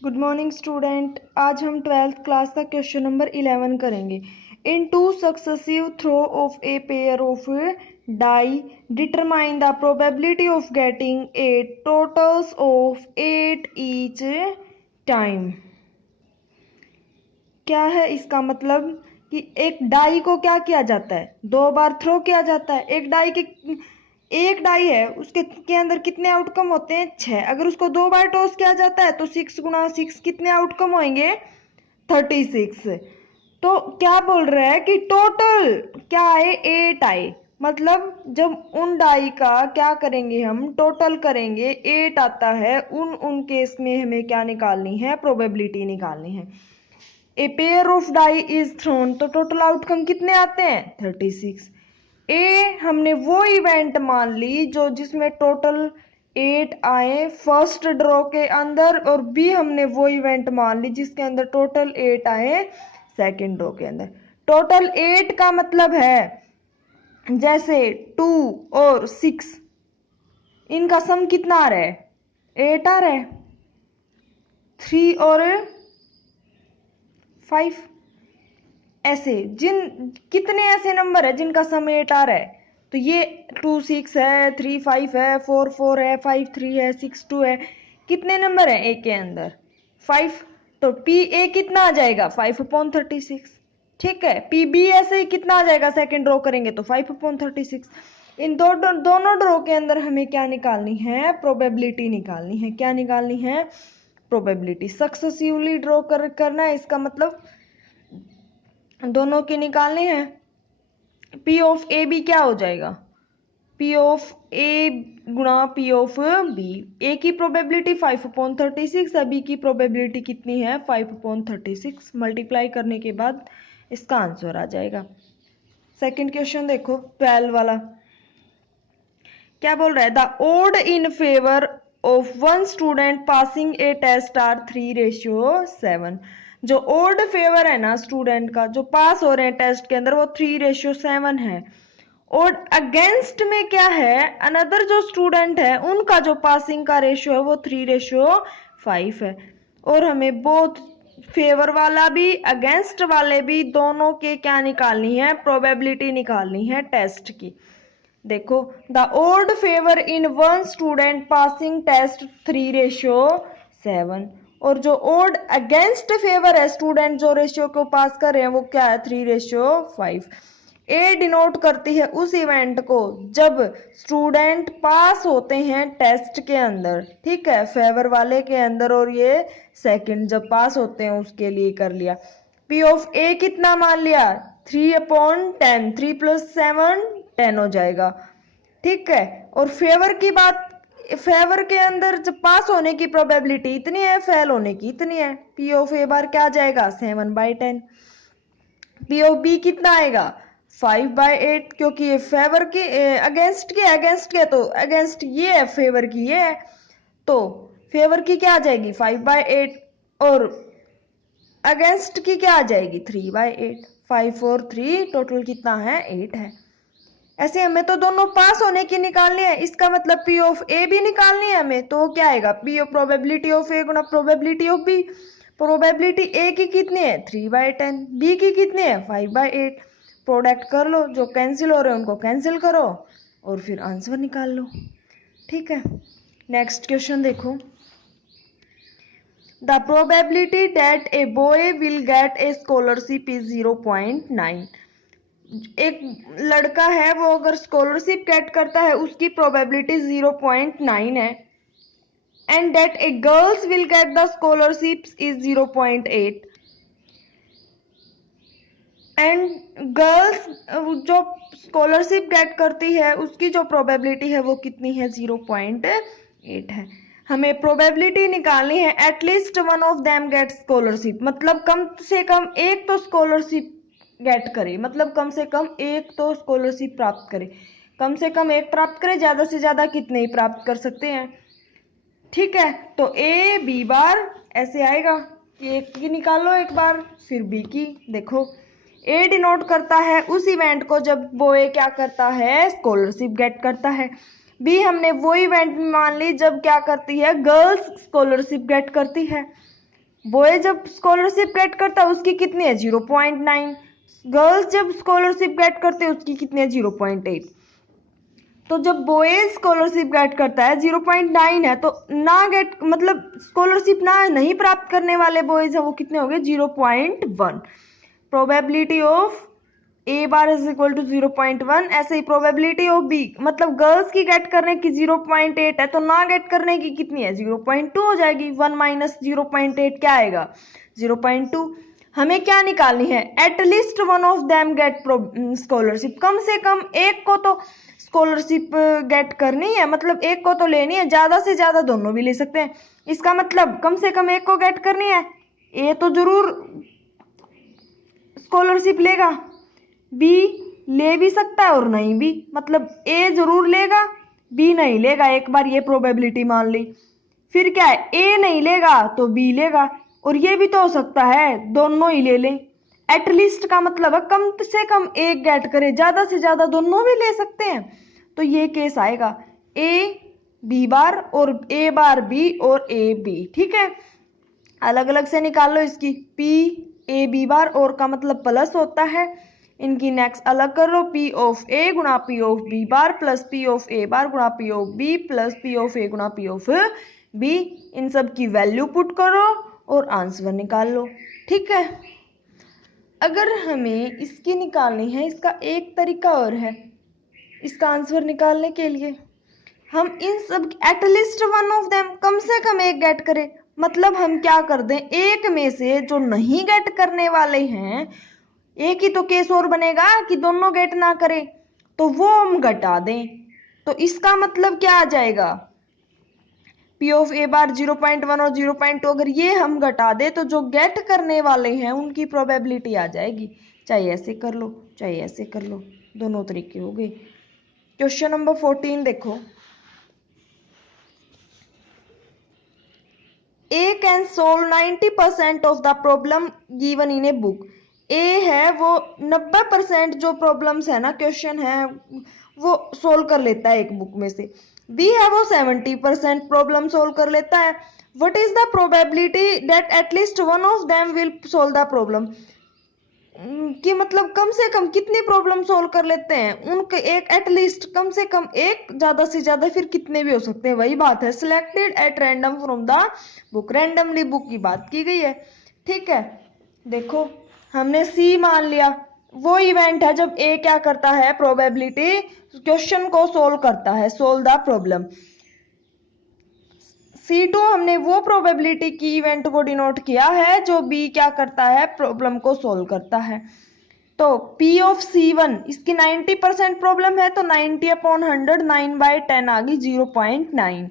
Good morning student. आज हम 12th class का क्वेश्चन नंबर 11 करेंगे। In two successive throw of a pair of dice determine the probability of getting 8 totals of 8 each time. क्या है इसका मतलब कि एक डाई को क्या किया जाता है, 2 बार थ्रो किया जाता है। एक डाई है, उसके के अंदर कितने आउटकम होते हैं, 6। अगर उसको 2 बार टॉस किया जाता है तो 6 गुणा 6 कितने आउटकम होंगे, 36। तो क्या बोल रहा है कि टोटल क्या आए, 8 आए। मतलब जब उन डाई का क्या करेंगे, हम टोटल करेंगे, 8 आता है, उन केस में हमें क्या निकालनी है, प्रोबेबिलिटी निकालनी है। A pair of die is thrown, तो टोटल आउटकम कितने आते हैं, 36। ए हमने वो इवेंट मान ली जो जिसमें टोटल 8 आए फर्स्ट ड्रॉ के अंदर, और बी हमने वो इवेंट मान ली जिसके अंदर टोटल 8 आए सेकेंड ड्रॉ के अंदर। टोटल 8 का मतलब है जैसे 2 और 6, इनका सम कितना आ रहा है, 8 आ रहा है। 3 और 5, ऐसे कितने ऐसे नंबर है जिनका सम 8 आ रहा है। तो ये 2 6 है, 3 5 है, 4 4 है, 5 3 है, 6 2 है। कितने नंबर है ए के अंदर, 5। तो पी ए कितना आ जाएगा, 5/36। ठीक है, पी बी ऐसे ही कितना आ जाएगा, सेकेंड ड्रॉ करेंगे तो 5/36। इन दोनों ड्रॉ के अंदर हमें क्या निकालनी है, प्रोबेबिलिटी निकालनी है। क्या निकालनी है, प्रोबेबिलिटी। सक्सेसिवली ड्रॉ करना है, इसका मतलब दोनों की निकालनी है। पी ऑफ ए बी क्या हो जाएगा, पी ऑफ ए गुणा पी ऑफ बी। ए की प्रोबेबिलिटी 5/36 है, बी की प्रोबेबिलिटी कितनी है, 5/36। मल्टीप्लाई करने के बाद इसका आंसर आ जाएगा। सेकंड क्वेश्चन देखो, 12 वाला। क्या बोल रहा है, the odd in favour of one student passing a test are 3:7। जो ओड फेवर है ना स्टूडेंट का, जो पास हो रहे हैं टेस्ट के अंदर, वो 3:7 है। और अगेंस्ट में क्या है, अनदर जो स्टूडेंट है उनका जो पासिंग का रेशियो है वो 3:5 है। और हमें बोथ फेवर वाला भी अगेंस्ट वाले भी दोनों के क्या निकालनी है, प्रोबेबिलिटी निकालनी है टेस्ट की। देखो, the odd favour in one student passing test 3:7, और जो ओड अगेंस्ट फेवर है स्टूडेंट जो रेशियो को पास कर रहे हैं वो क्या है, 3:5। ए डिनोट करती है उस इवेंट को जब स्टूडेंट पास होते हैं टेस्ट के अंदर, ठीक है, फेवर वाले के अंदर, और ये सेकंड जब पास होते हैं उसके लिए कर लिया। पी ऑफ ए कितना मान लिया, 3/10, 3 + 7 10 हो जाएगा। ठीक है, और फेवर की बात, फेवर के अंदर जब पास होने की प्रोबेबिलिटी इतनी है, फेल होने की इतनी है। पी ऑफ ए बार क्या आ जाएगा, 7/10। पी ऑफ बी कितना आएगा, 5/8, क्योंकि ये फेवर की अगेंस्ट के तो अगेंस्ट ये है, फेवर की ये है, तो फेवर की क्या आ जाएगी, 5/8, और अगेंस्ट की क्या आ जाएगी, 3/8। 5 और 3 टोटल कितना है, 8 है। ऐसे हमें तो दोनों पास होने की निकालनी है, इसका मतलब पी ऑफ ए भी निकालनी है हमें। तो क्या आएगा, P of probability of A गुना probability of B. Probability A की कितनी है, 3/10, बी की कितनी है, 5/8। प्रोडक्ट कर लो, जो कैंसिल हो रहे हैं उनको कैंसिल करो और फिर आंसर निकाल लो। ठीक है, नेक्स्ट क्वेश्चन देखो। The probability that a boy will get A scholarship is 0.9। एक लड़का है वो अगर स्कॉलरशिप गेट करता है उसकी प्रोबेबिलिटी 0.9 है। And that A girls will get the scholarship is 0.8। And girls जो स्कॉलरशिप गेट करती है उसकी जो प्रोबेबिलिटी है वो कितनी है, 0.8 है। हमें प्रोबेबिलिटी निकालनी है at least one of them get scholarship, मतलब कम से कम एक तो स्कॉलरशिप गेट करे, मतलब कम से कम एक तो स्कॉलरशिप प्राप्त करे। कम से कम एक प्राप्त करे, ज्यादा से ज्यादा कितने ही प्राप्त कर सकते हैं। ठीक है, तो ए बी बार ऐसे आएगा कि एक की निकाल लो एक बार, फिर बी की। देखो, ए डिनोट करता है उस इवेंट को जब बॉय क्या करता है, स्कॉलरशिप गेट करता है। बी हमने वो इवेंट मान ली जब क्या करती है, गर्ल्स स्कॉलरशिप गेट करती है। बॉय जब स्कॉलरशिप गेट करता है उसकी कितनी है 0.9, गर्ल्स जब स्कॉलरशिप गेट करते हैं उसकी कितनी है 0.8। तो जब बॉयज स्कॉलरशिप गेट करता है 0.9 है, तो ना गेट मतलब स्कॉलरशिप ना नहीं प्राप्त करने वाले बॉयज है वो कितने हो गए 0.1। Probability of A bar is equal to 0.1। ऐसे ही प्रोबेबिलिटी ऑफ बी मतलब गर्ल्स की गेट करने की 0.8 है, तो ना गेट करने की कितनी है 0.2 हो जाएगी। 1 माइनस 0.8 क्या आएगा 0.2। हमें क्या निकालनी है at least one of them get scholarship, कम से कम एक को तो स्कॉलरशिप गेट करनी है, मतलब एक को तो लेनी है, ज्यादा से ज्यादा दोनों भी ले सकते हैं। इसका मतलब कम से कम एक को गेट करनी है, ए तो जरूर स्कॉलरशिप लेगा, बी ले भी सकता है और नहीं भी, मतलब ए जरूर लेगा बी नहीं लेगा, एक बार ये प्रोबेबिलिटी मान ली। फिर क्या है ए नहीं लेगा तो बी लेगा, और ये भी तो हो सकता है दोनों ही ले लें। एटलीस्ट का मतलब है कम से कम एक गेट करे, ज्यादा से ज्यादा दोनों भी ले सकते हैं। तो ये केस आएगा ए बी बार और ए बार बी और ए बी। ठीक है, अलग अलग से निकाल लो इसकी, पी ए बी बार और का मतलब प्लस होता है, इनकी नेक्स्ट अलग कर लो, पी ऑफ ए गुणा P of B bar plus P of A bar गुणा P of B plus P of A गुणा पी ऑफ बी। इन सब की वैल्यू पुट करो और आंसर निकाल लो। ठीक है, अगर हमें इसकी निकालनी है, इसका एक तरीका और है इसका आंसर निकालने के लिए, हम इन सब at least one of them come से कम एक गेट करें। मतलब हम क्या कर दें, एक में से जो नहीं गेट करने वाले हैं, एक ही तो केस और बनेगा कि दोनों गेट ना करें, तो वो हम घटा दें। तो इसका मतलब क्या आ जाएगा पी ऑफ ए बार 0.1 और 0.2 अगर ये हम घटा दे तो जो गेट करने वाले हैं उनकी प्रोबेबिलिटी आ जाएगी। चाहे ऐसे कर लो चाहे ऐसे कर लो, दोनों तरीके हो गए। क्वेश्चन नंबर 14 देखो, A can solve 90% of the problem given in a book। A है वो 90% जो प्रॉब्लम्स है ना क्वेश्चन है वो सोल्व कर लेता है एक बुक में से। B है वो 70% प्रॉब्लम सोल्व कर लेता है। What is the probability that at least one of them will solve the problem? कि मतलब कम से कम कितनी प्रॉब्लम सोल्व कर लेते हैं उनके, एक एटलीस्ट कम से कम एक, ज्यादा से ज्यादा फिर कितने भी हो सकते हैं, वही बात है selected at random from the book, randomly book की बात की गई है। ठीक है, देखो हमने सी मान लिया, वो इवेंट है जब ए क्या करता है प्रोबेबिलिटी क्वेश्चन को सोल्व करता है, सोल्व द प्रॉब्लम। C2 हमने वो प्रोबेबिलिटी की इवेंट को डिनोट किया है जो B क्या करता है प्रॉब्लम को सोल्व करता है। तो P ऑफ C1 इसकी 90% प्रॉब्लम है, तो 90/100 9/10 आ गई 0.9।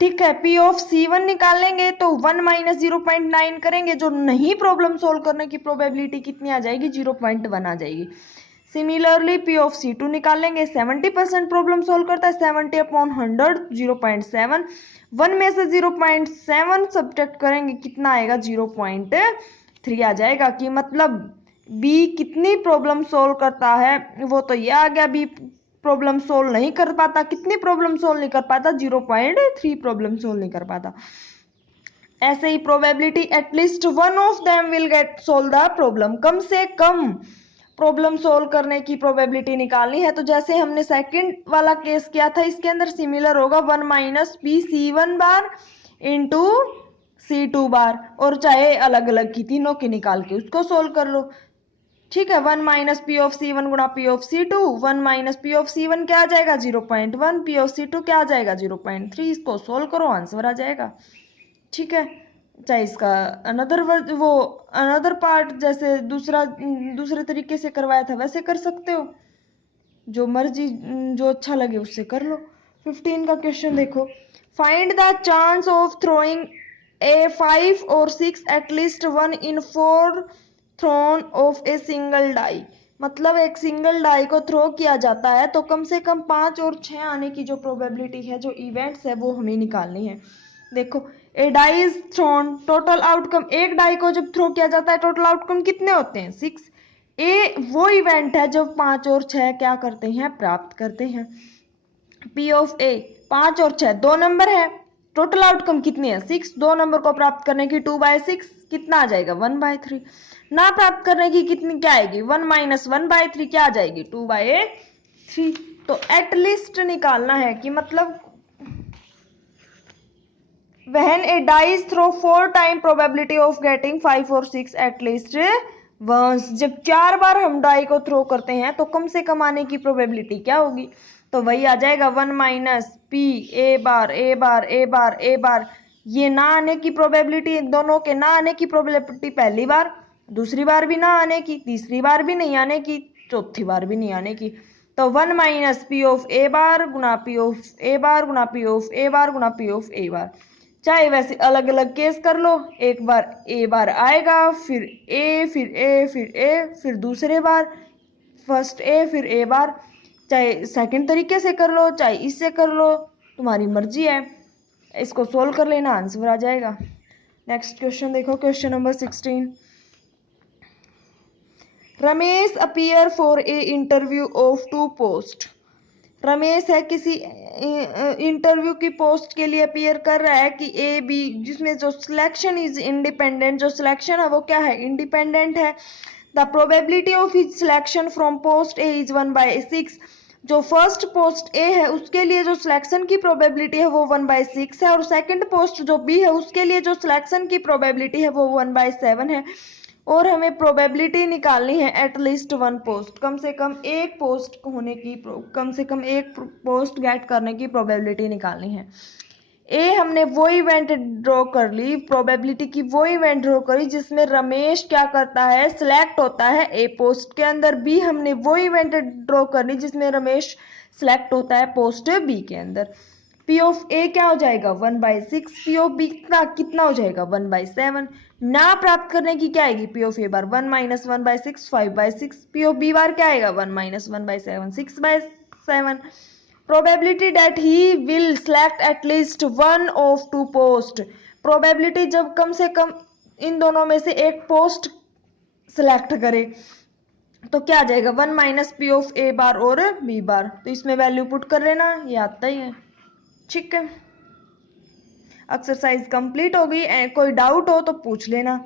ठीक है, P ऑफ C1 निकालेंगे तो 1 माइनस 0.9 करेंगे, जो नहीं प्रॉब्लम सोल्व करने की प्रोबेबिलिटी कितनी आ जाएगी 0.1 आ जाएगी। सिमिलरली P ऑफ C2 निकालेंगे, 70% प्रॉब्लम सोल्व करता है, 70/100 0.7, 1 में से 0.7 सब्ट्रैक्ट करेंगे कितना आएगा 0.3 आ जाएगा। कि मतलब B कितनी प्रॉब्लम सोल्व करता है वो तो ये आ गया, B प्रॉब्लम सोल्व नहीं कर पाता, कितनी प्रॉब्लम सोल्व नहीं कर पाता 0.3 प्रॉब्लम सोल्व नहीं कर पाता। ऐसे ही probability at least one of them will get solve the problem, कम से कम प्रॉब्लम सोल्व करने की प्रोबेबिलिटी निकालनी है। तो जैसे हमने सेकंड वाला केस किया था इसके अंदर सिमिलर होगा 1 minus P C1 bar into C2 बार, और चाहे अलग अलग की तीनों की निकाल के उसको सोल्व कर लो। ठीक है, 1 माइनस पी ऑफ C1 गुणा P of C2, 1 minus P of C1 क्या आ जाएगा 0.1, पी ऑफ C2 क्या आ जाएगा 0.3, इसको सोल्व करो आंसर आ जाएगा। ठीक है, चाहे इसका अनदर पार्ट जैसे दूसरे तरीके से करवाया था वैसे कर सकते हो, जो मर्जी जो अच्छा लगे उससे कर लो। 15 का क्वेश्चन देखो, find the chance of throwing a 5 और 6 at least 1 in 4 thrown of a single die. मतलब एक सिंगल डाई को थ्रो किया जाता है तो कम से कम 5 और 6 आने की जो प्रोबेबिलिटी है, जो इवेंट्स है वो हमें निकालनी है। देखो a die is thrown, total outcome, एक डाई को जब थ्रो किया जाता है टोटल आउटकम कितने होते हैं 6। ए वो इवेंट है जब 5 और 6 क्या करते हैं प्राप्त करते हैं। पी ऑफ ए 5 और 6 दो नंबर है, टोटल आउटकम कितनी है 6, 2 नंबर को प्राप्त करने की 2/6 कितना आ जाएगा 1/3, ना प्राप्त करने की कितनी क्या आएगी 1 माइनस 1/3 क्या आ जाएगी 2/3। तो एटलीस्ट निकालना है कि मतलब when a die is throw 4 time probability of getting 5 or 6 at least once, जब 4 बार हम डाई को थ्रो करते हैं तो कम से कम आने की प्रोबेबिलिटी क्या होगी, तो वही आ जाएगा 1 माइनस पी ए बार ए बार ए बार ए बार। ये ना आने की प्रोबेबिलिटी, दोनों के ना आने की प्रोबेबिलिटी पहली बार, दूसरी बार भी ना आने की, तीसरी बार भी नहीं आने की, चौथी बार भी नहीं आने की। तो 1 minus P of A bar गुना पी ऑफ ए बार गुना पी ऑफ ए बार गुना पी ऑफ ए बार। चाहे वैसे अलग अलग केस कर लो, एक बार ए बार आएगा, फिर ए फिर ए फिर ए फिर दूसरे बार फर्स्ट ए फिर ए बार, चाहे सेकंड तरीके से कर लो चाहे इससे कर लो, तुम्हारी मर्जी है। इसको सोल्व कर लेना, आंसर आ जाएगा। नेक्स्ट क्वेश्चन देखो, question number 16। Ramesh appear for a interview of 2 post. Ramesh है किसी इंटरव्यू की पोस्ट के लिए अपीयर कर रहा है कि ए बी, जिसमें जो सिलेक्शन इज इंडिपेंडेंट, जो सिलेक्शन है वो क्या है इंडिपेंडेंट है। The probability of his selection from post A is 1/6। जो फर्स्ट पोस्ट ए है उसके लिए जो सिलेक्शन की प्रोबेबिलिटी है वो 1/6 है, और सेकंड पोस्ट जो बी है उसके लिए जो सिलेक्शन की प्रोबेबिलिटी है वो 1/7 है। और हमें प्रोबेबिलिटी निकालनी है एटलीस्ट 1 पोस्ट, कम से कम एक पोस्ट होने की, कम से कम एक पोस्ट गेट करने की प्रोबेबिलिटी निकालनी है। ए हमने वो इवेंट ड्रॉ कर ली, प्रोबेबिलिटी की वो इवेंट ड्रॉ करी जिसमें रमेश क्या करता है सिलेक्ट होता है ए पोस्ट के अंदर। बी हमने वो इवेंट ड्रॉ कर ली जिसमें रमेश सिलेक्ट होता है पोस्ट बी के अंदर। पी ऑफ ए क्या हो जाएगा 1/6, पी ऑफ बी कितना हो जाएगा 1/7। ना प्राप्त करने की क्या आएगी P of A bar 1 minus 1/6 5/6, P of B bar क्या आएगा 1 minus 1/7 6/7। Probability that he will select at least 1 of 2 post. Probability जब कम से कम इन दोनों में से एक पोस्ट सिलेक्ट करे तो क्या आ जाएगा 1 माइनस पी ऑफ ए बार और बी बार। तो इसमें वैल्यू पुट कर लेना, ये आता ही है। ठीक है, एक्सरसाइज कंप्लीट हो गई। कोई डाउट हो तो पूछ लेना।